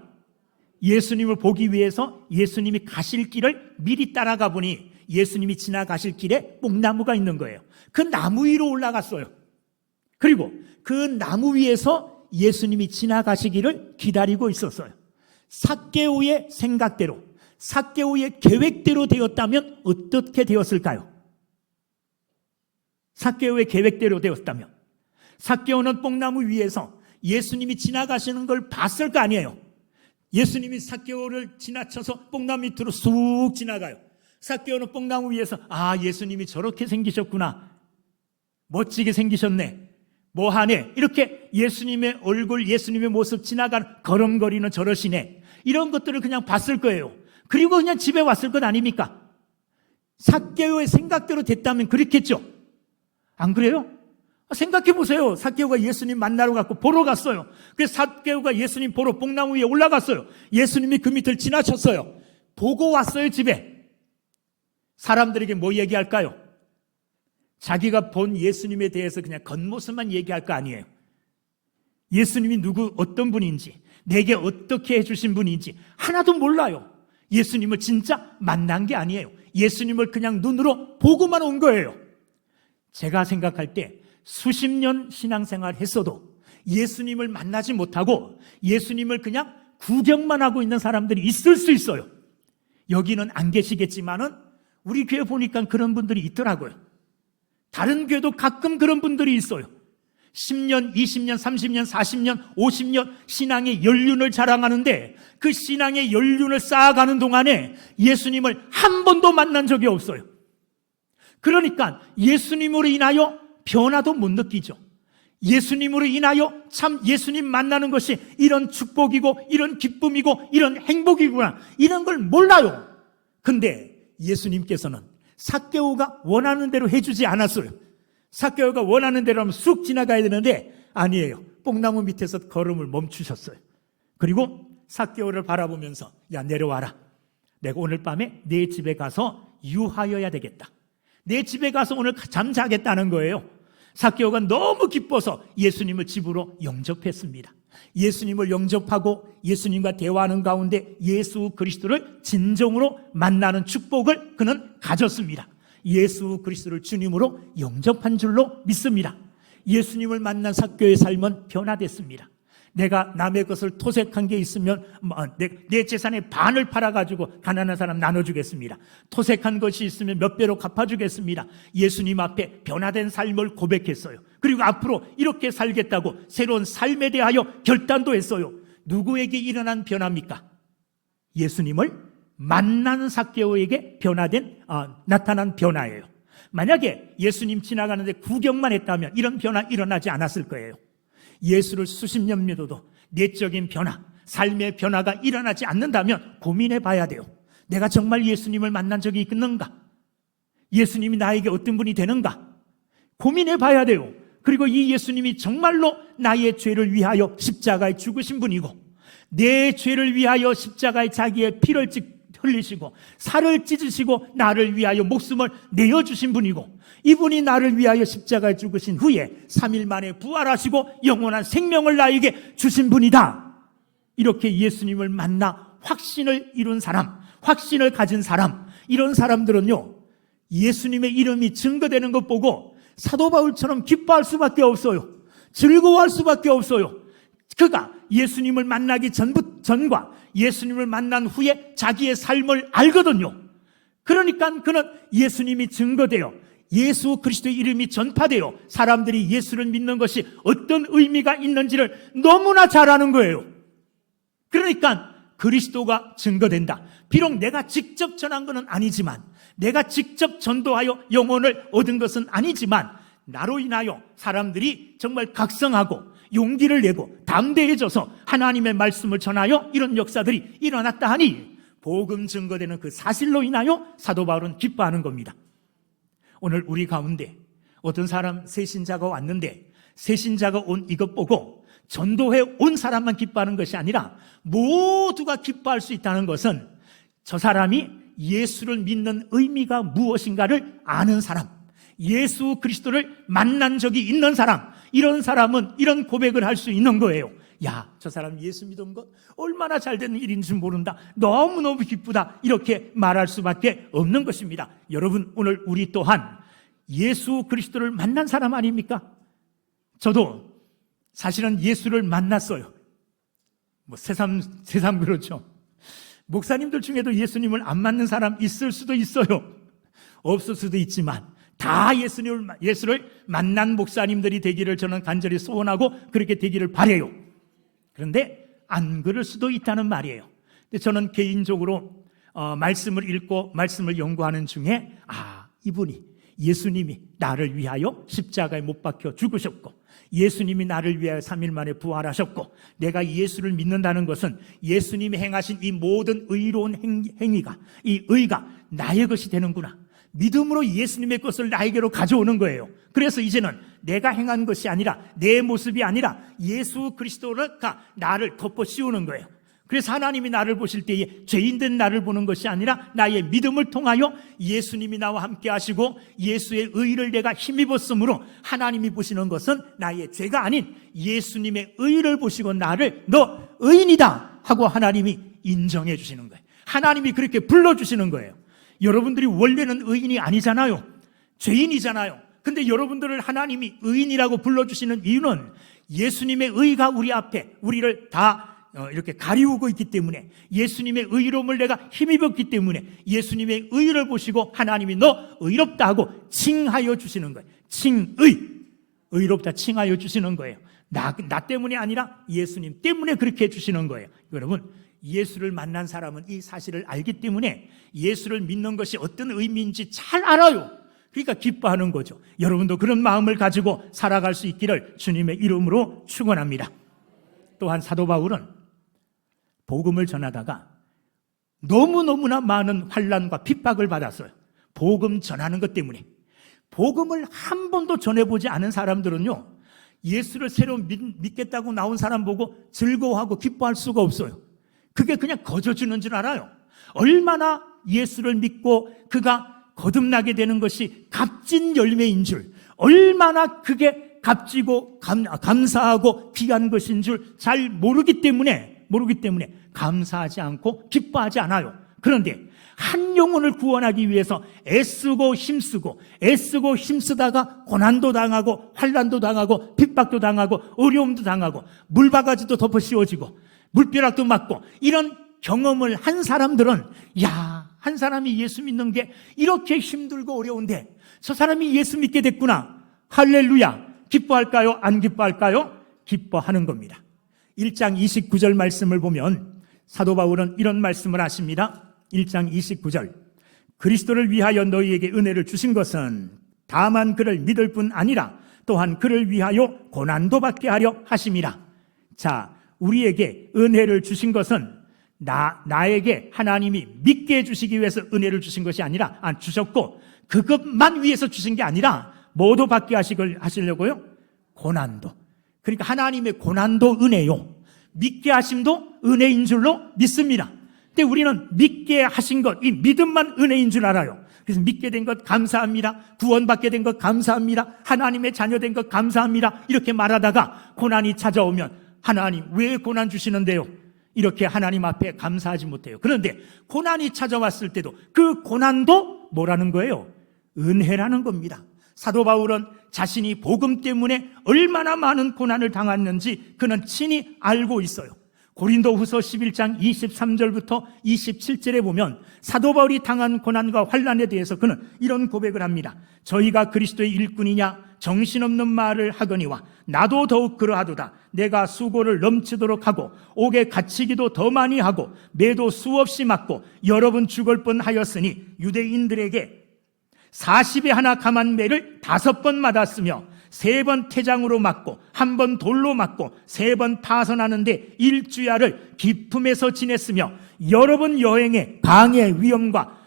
예수님을 보기 위해서 예수님이 가실 길을 미리 따라가 보니 예수님이 지나가실 길에 뽕나무가 있는 거예요. 그 나무 위로 올라갔어요. 그리고 그 나무 위에서 예수님이 지나가시기를 기다리고 있었어요. 삭개오의 생각대로, 삭개오의 계획대로 되었다면 어떻게 되었을까요? 삭개오의 계획대로 되었다면 삭개오는 뽕나무 위에서 예수님이 지나가시는 걸 봤을 거 아니에요. 예수님이 삭개오를 지나쳐서 뽕나무 밑으로 쑥 지나가요. 삭개오는 뽕나무 위에서 예수님이 저렇게 생기셨구나, 멋지게 생기셨네, 뭐하네, 이렇게 예수님의 얼굴, 예수님의 모습 지나가는 걸음걸이는 저러시네, 이런 것들을 그냥 봤을 거예요. 그리고 그냥 집에 왔을 것 아닙니까? 삭개오의 생각대로 됐다면 그렇겠죠. 안 그래요? 생각해 보세요. 삭개오가 예수님 만나러 갔고 보러 갔어요. 그래서 삭개오가 예수님 보러 뽕나무 위에 올라갔어요. 예수님이 그 밑을 지나쳤어요. 보고 왔어요, 집에. 사람들에게 뭐 얘기할까요? 자기가 본 예수님에 대해서 그냥 겉모습만 얘기할 거 아니에요. 예수님이 어떤 분인지, 내게 어떻게 해주신 분인지 하나도 몰라요. 예수님을 진짜 만난 게 아니에요. 예수님을 그냥 눈으로 보고만 온 거예요. 제가 생각할 때 수십 년 신앙생활 했어도 예수님을 만나지 못하고 예수님을 그냥 구경만 하고 있는 사람들이 있을 수 있어요. 여기는 안 계시겠지만은 우리 교회 보니까 그런 분들이 있더라고요. 다른 교회도 가끔 그런 분들이 있어요. 10년, 20년, 30년, 40년, 50년 신앙의 연륜을 자랑하는데 그 신앙의 연륜을 쌓아가는 동안에 예수님을 한 번도 만난 적이 없어요. 그러니까 예수님으로 인하여 변화도 못 느끼죠. 예수님으로 인하여 참 예수님 만나는 것이 이런 축복이고 이런 기쁨이고 이런 행복이구나, 이런 걸 몰라요. 근데 예수님께서는 삭개오가 원하는 대로 해주지 않았어요. 삭개오가 원하는 대로 하면 쑥 지나가야 되는데 아니에요. 뽕나무 밑에서 걸음을 멈추셨어요. 그리고 삭개오를 바라보면서 야, 내려와라. 내가 오늘 밤에 내 집에 가서 유하여야 되겠다. 내 집에 가서 오늘 잠자겠다는 거예요. 삭개오가 너무 기뻐서 예수님을 집으로 영접했습니다. 예수님을 영접하고 예수님과 대화하는 가운데 예수 그리스도를 진정으로 만나는 축복을 그는 가졌습니다. 예수 그리스도를 주님으로 영접한 줄로 믿습니다. 예수님을 만난 삭개오의 삶은 변화됐습니다. 내가 남의 것을 토색한 게 있으면 내 재산의 반을 팔아가지고 가난한 사람 나눠주겠습니다. 토색한 것이 있으면 몇 배로 갚아주겠습니다. 예수님 앞에 변화된 삶을 고백했어요. 그리고 앞으로 이렇게 살겠다고 새로운 삶에 대하여 결단도 했어요. 누구에게 일어난 변화입니까? 예수님을 만난 삭개오에게 나타난 변화예요. 만약에 예수님 지나가는데 구경만 했다면 이런 변화 일어나지 않았을 거예요. 예수를 수십 년 믿어도 내적인 변화, 삶의 변화가 일어나지 않는다면 고민해 봐야 돼요. 내가 정말 예수님을 만난 적이 있는가? 예수님이 나에게 어떤 분이 되는가? 고민해 봐야 돼요. 그리고 이 예수님이 정말로 나의 죄를 위하여 십자가에 죽으신 분이고 내 죄를 위하여 십자가에 자기의 피를 흘리시고 살을 찢으시고 나를 위하여 목숨을 내어주신 분이고 이분이 나를 위하여 십자가에 죽으신 후에 3일 만에 부활하시고 영원한 생명을 나에게 주신 분이다. 이렇게 예수님을 만나 확신을 이룬 사람, 확신을 가진 사람, 이런 사람들은요, 예수님의 이름이 증거되는 것 보고 사도 바울처럼 기뻐할 수밖에 없어요. 즐거워할 수밖에 없어요. 그가 예수님을 만나기 전과 예수님을 만난 후에 자기의 삶을 알거든요. 그러니까 그는 예수님이 증거되어 예수 그리스도의 이름이 전파되어 사람들이 예수를 믿는 것이 어떤 의미가 있는지를 너무나 잘 아는 거예요. 그러니까 그리스도가 증거된다. 비록 내가 직접 전한 것은 아니지만, 내가 직접 전도하여 영혼을 얻은 것은 아니지만, 나로 인하여 사람들이 정말 각성하고 용기를 내고 담대해져서 하나님의 말씀을 전하여 이런 역사들이 일어났다 하니 복음 증거되는 그 사실로 인하여 사도 바울은 기뻐하는 겁니다. 오늘 우리 가운데 어떤 사람 새신자가 왔는데 새신자가 온 이것 보고 전도해 온 사람만 기뻐하는 것이 아니라 모두가 기뻐할 수 있다는 것은 저 사람이 예수를 믿는 의미가 무엇인가를 아는 사람, 예수 그리스도를 만난 적이 있는 사람, 이런 사람은 이런 고백을 할 수 있는 거예요. 야, 저 사람 예수 믿은 것 얼마나 잘 되는 일인지 모른다. 너무너무 기쁘다. 이렇게 말할 수밖에 없는 것입니다. 여러분, 오늘 우리 또한 예수 그리스도를 만난 사람 아닙니까? 저도 사실은 예수를 만났어요. 새삼 그렇죠. 목사님들 중에도 예수님을 안 만난 사람 있을 수도 있어요. 없을 수도 있지만 다 예수를 만난 목사님들이 되기를 저는 간절히 소원하고 그렇게 되기를 바라요. 그런데 안 그럴 수도 있다는 말이에요. 근데 저는 개인적으로 말씀을 읽고 말씀을 연구하는 중에 이분이 예수님이 나를 위하여 십자가에 못 박혀 죽으셨고 예수님이 나를 위하여 3일 만에 부활하셨고 내가 예수를 믿는다는 것은 예수님이 행하신 이 모든 의로운 행위가 이 의가 나의 것이 되는구나. 믿음으로 예수님의 것을 나에게로 가져오는 거예요. 그래서 이제는 내가 행한 것이 아니라 내 모습이 아니라 예수 그리스도가 나를 덮어 씌우는 거예요. 그래서 하나님이 나를 보실 때에 죄인된 나를 보는 것이 아니라 나의 믿음을 통하여 예수님이 나와 함께 하시고 예수의 의를 내가 힘입었으므로 하나님이 보시는 것은 나의 죄가 아닌 예수님의 의를 보시고 나를 너 의인이다 하고 하나님이 인정해 주시는 거예요. 하나님이 그렇게 불러주시는 거예요. 여러분들이 원래는 의인이 아니잖아요. 죄인이잖아요. 근데 여러분들을 하나님이 의인이라고 불러주시는 이유는 예수님의 의가 우리 앞에 우리를 다 이렇게 가리우고 있기 때문에 예수님의 의로움을 내가 힘입었기 때문에 예수님의 의를 보시고 하나님이 너 의롭다 하고 칭하여 주시는 거예요. 칭의, 의롭다 칭하여 주시는 거예요. 나 때문이 아니라 예수님 때문에 그렇게 해주시는 거예요. 여러분, 예수를 만난 사람은 이 사실을 알기 때문에 예수를 믿는 것이 어떤 의미인지 잘 알아요. 그러니까 기뻐하는 거죠. 여러분도 그런 마음을 가지고 살아갈 수 있기를 주님의 이름으로 축원합니다. 또한 사도 바울은 복음을 전하다가 너무너무나 많은 환난과 핍박을 받았어요. 복음 전하는 것 때문에. 복음을 한 번도 전해보지 않은 사람들은요, 예수를 새로 믿겠다고 나온 사람 보고 즐거워하고 기뻐할 수가 없어요. 그게 그냥 거저주는 줄 알아요. 얼마나 예수를 믿고 그가 거듭나게 되는 것이 값진 열매인 줄, 얼마나 그게 값지고 감사하고 귀한 것인 줄 잘 모르기 때문에 감사하지 않고 기뻐하지 않아요. 그런데 한 영혼을 구원하기 위해서 애쓰고 힘쓰다가 고난도 당하고 환난도 당하고 핍박도 당하고 어려움도 당하고 물바가지도 덮어 씌워지고 물벼락도 맞고 이런 경험을 한 사람들은 한 사람이 예수 믿는 게 이렇게 힘들고 어려운데 저 사람이 예수 믿게 됐구나. 할렐루야. 기뻐할까요? 안 기뻐할까요? 기뻐하는 겁니다. 1장 29절 말씀을 보면 사도 바울은 이런 말씀을 하십니다. 1장 29절 그리스도를 위하여 너희에게 은혜를 주신 것은 다만 그를 믿을 뿐 아니라 또한 그를 위하여 고난도 받게 하려 하심이라. 자, 우리에게 은혜를 주신 것은 나에게 하나님이 믿게 해주시기 위해서 은혜를 주신 것이 아니라 주셨고 그것만 위해서 주신 게 아니라 뭐도 받게 하시려고요? 고난도. 그러니까 하나님의 고난도 은혜요. 믿게 하심도 은혜인 줄로 믿습니다. 근데 우리는 믿게 하신 것, 이 믿음만 은혜인 줄 알아요. 그래서 믿게 된 것 감사합니다. 구원받게 된 것 감사합니다. 하나님의 자녀 된 것 감사합니다. 이렇게 말하다가 고난이 찾아오면 하나님 왜 고난 주시는데요? 이렇게 하나님 앞에 감사하지 못해요. 그런데 고난이 찾아왔을 때도 그 고난도 뭐라는 거예요? 은혜라는 겁니다. 사도 바울은 자신이 복음 때문에 얼마나 많은 고난을 당했는지 그는 친히 알고 있어요. 고린도후서 11장 23절부터 27절에 보면 사도 바울이 당한 고난과 환난에 대해서 그는 이런 고백을 합니다. 저희가 그리스도의 일꾼이냐 정신없는 말을 하거니와 나도 더욱 그러하도다. 내가 수고를 넘치도록 하고 옥에 갇히기도 더 많이 하고 매도 수없이 맞고 여러 번 죽을 뻔하였으니 유대인들에게 40에 하나 감한 매를 5번 맞았으며 3번 태장으로 맞고 1번 돌로 맞고 3번 파선하는데 일주야를 기품에서 지냈으며 여러 번 여행에 방의 위험과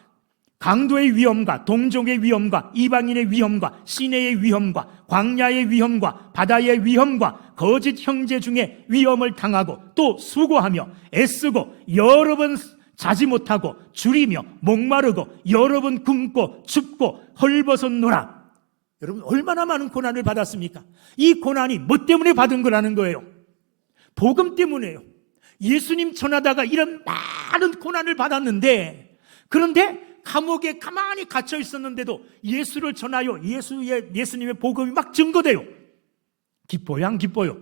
강도의 위험과 동족의 위험과 이방인의 위험과 시내의 위험과 광야의 위험과 바다의 위험과 거짓 형제 중에 위험을 당하고 또 수고하며 애쓰고 여러 번 자지 못하고 줄이며 목마르고 여러 번 굶고 춥고 헐벗었노라. 여러분 얼마나 많은 고난을 받았습니까? 이 고난이 뭐 때문에 받은 거라는 거예요? 복음 때문에요. 예수님 전하다가 이런 많은 고난을 받았는데 그런데 감옥에 가만히 갇혀 있었는데도 예수를 전하여 예수님의 복음이 막 증거돼요. 기뻐요, 안 기뻐요?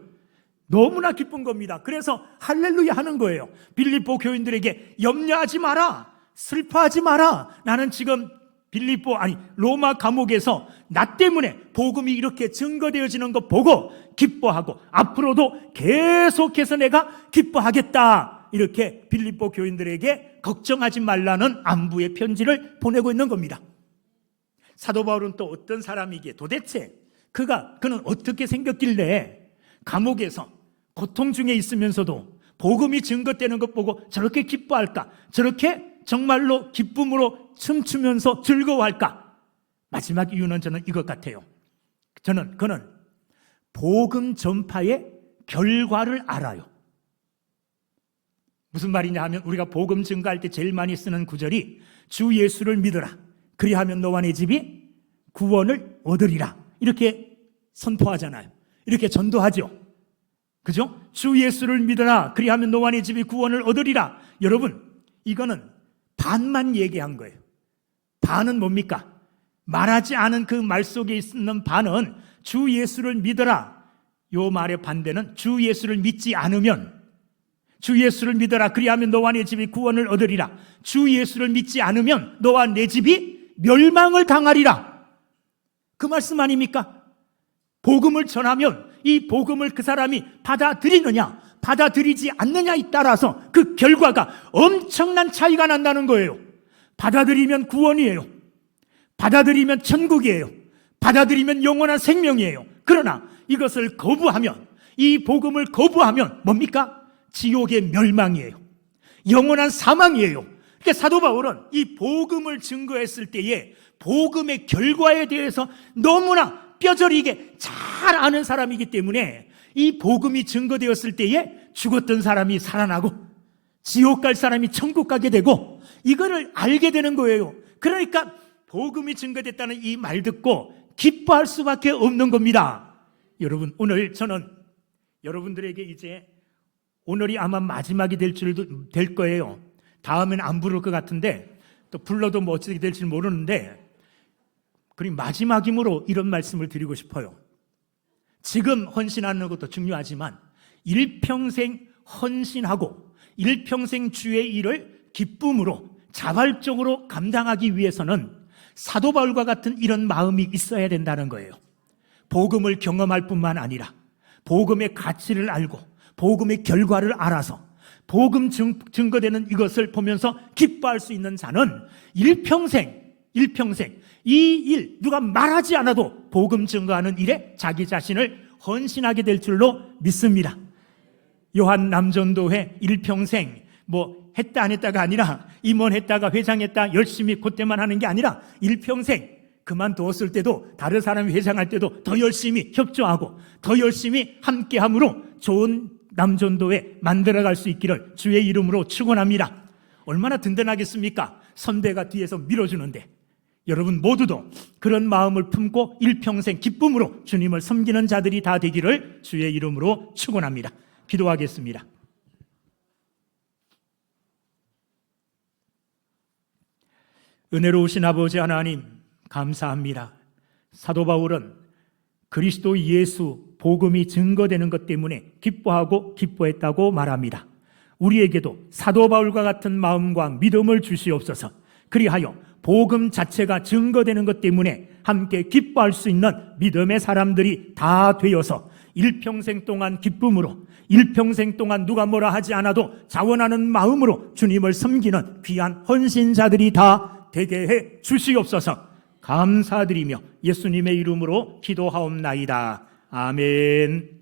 너무나 기쁜 겁니다. 그래서 할렐루야 하는 거예요. 빌립보 교인들에게 염려하지 마라, 슬퍼하지 마라. 나는 지금 로마 감옥에서 나 때문에 복음이 이렇게 증거되어지는 거 보고 기뻐하고 앞으로도 계속해서 내가 기뻐하겠다, 이렇게 빌립보 교인들에게 걱정하지 말라는 안부의 편지를 보내고 있는 겁니다. 사도 바울은 또 어떤 사람이기에, 도대체 그는 어떻게 생겼길래 감옥에서 고통 중에 있으면서도 복음이 증거되는 것 보고 저렇게 기뻐할까, 저렇게 정말로 기쁨으로 춤추면서 즐거워할까? 마지막 이유는 저는 이것 같아요. 그는 복음 전파의 결과를 알아요. 무슨 말이냐 하면, 우리가 복음 증거할 때 제일 많이 쓰는 구절이 주 예수를 믿어라, 그리하면 너와 내 집이 구원을 얻으리라, 이렇게 선포하잖아요. 이렇게 전도하죠. 그죠? 주 예수를 믿어라, 그리하면 너와 내 집이 구원을 얻으리라. 여러분, 이거는 반만 얘기한 거예요. 반은 뭡니까? 말하지 않은 그 말 속에 있는 반은 주 예수를 믿어라. 요 말의 반대는 주 예수를 믿지 않으면, 주 예수를 믿어라, 그리하면 너와 내 집이 구원을 얻으리라. 주 예수를 믿지 않으면 너와 내 집이 멸망을 당하리라. 그 말씀 아닙니까? 복음을 전하면 이 복음을 그 사람이 받아들이느냐 받아들이지 않느냐에 따라서 그 결과가 엄청난 차이가 난다는 거예요. 받아들이면 구원이에요. 받아들이면 천국이에요. 받아들이면 영원한 생명이에요. 그러나 이것을 거부하면, 이 복음을 거부하면 뭡니까? 지옥의 멸망이에요. 영원한 사망이에요. 그러니까 사도 바울은 이 복음을 증거했을 때에 복음의 결과에 대해서 너무나 뼈저리게 잘 아는 사람이기 때문에 이 복음이 증거되었을 때에 죽었던 사람이 살아나고 지옥 갈 사람이 천국 가게 되고, 이거를 알게 되는 거예요. 그러니까 복음이 증거됐다는 이 말 듣고 기뻐할 수밖에 없는 겁니다. 여러분, 오늘 저는 여러분들에게 이제 오늘이 아마 마지막이 될 거예요. 다음엔 안 부를 것 같은데, 또 불러도 뭐 어떻게 될지 모르는데, 그리고 마지막이므로 이런 말씀을 드리고 싶어요. 지금 헌신하는 것도 중요하지만 일평생 헌신하고 일평생 주의 일을 기쁨으로 자발적으로 감당하기 위해서는 사도 바울과 같은 이런 마음이 있어야 된다는 거예요. 복음을 경험할 뿐만 아니라 복음의 가치를 알고 복음의 결과를 알아서 복음 증거되는 이것을 보면서 기뻐할 수 있는 자는 일평생 이 일, 누가 말하지 않아도 복음 증거하는 일에 자기 자신을 헌신하게 될 줄로 믿습니다. 요한 남전도회 일평생 뭐 했다 안 했다가 아니라, 임원했다가 회장했다 열심히 그때만 하는 게 아니라 일평생 그만두었을 때도 다른 사람이 회장할 때도 더 열심히 협조하고 더 열심히 함께함으로 좋은 남전도회 만들어갈 수 있기를 주의 이름으로 축원합니다. 얼마나 든든하겠습니까? 선배가 뒤에서 밀어주는데. 여러분 모두도 그런 마음을 품고 일평생 기쁨으로 주님을 섬기는 자들이 다 되기를 주의 이름으로 축원합니다. 기도하겠습니다. 은혜로우신 아버지 하나님, 감사합니다. 사도 바울은 그리스도 예수 복음이 증거되는 것 때문에 기뻐하고 기뻐했다고 말합니다. 우리에게도 사도 바울과 같은 마음과 믿음을 주시옵소서. 그리하여 복음 자체가 증거되는 것 때문에 함께 기뻐할 수 있는 믿음의 사람들이 다 되어서 일평생 동안 기쁨으로, 일평생 동안 누가 뭐라 하지 않아도 자원하는 마음으로 주님을 섬기는 귀한 헌신자들이 다 되게 해 주시옵소서. 감사드리며 예수님의 이름으로 기도하옵나이다. 아멘.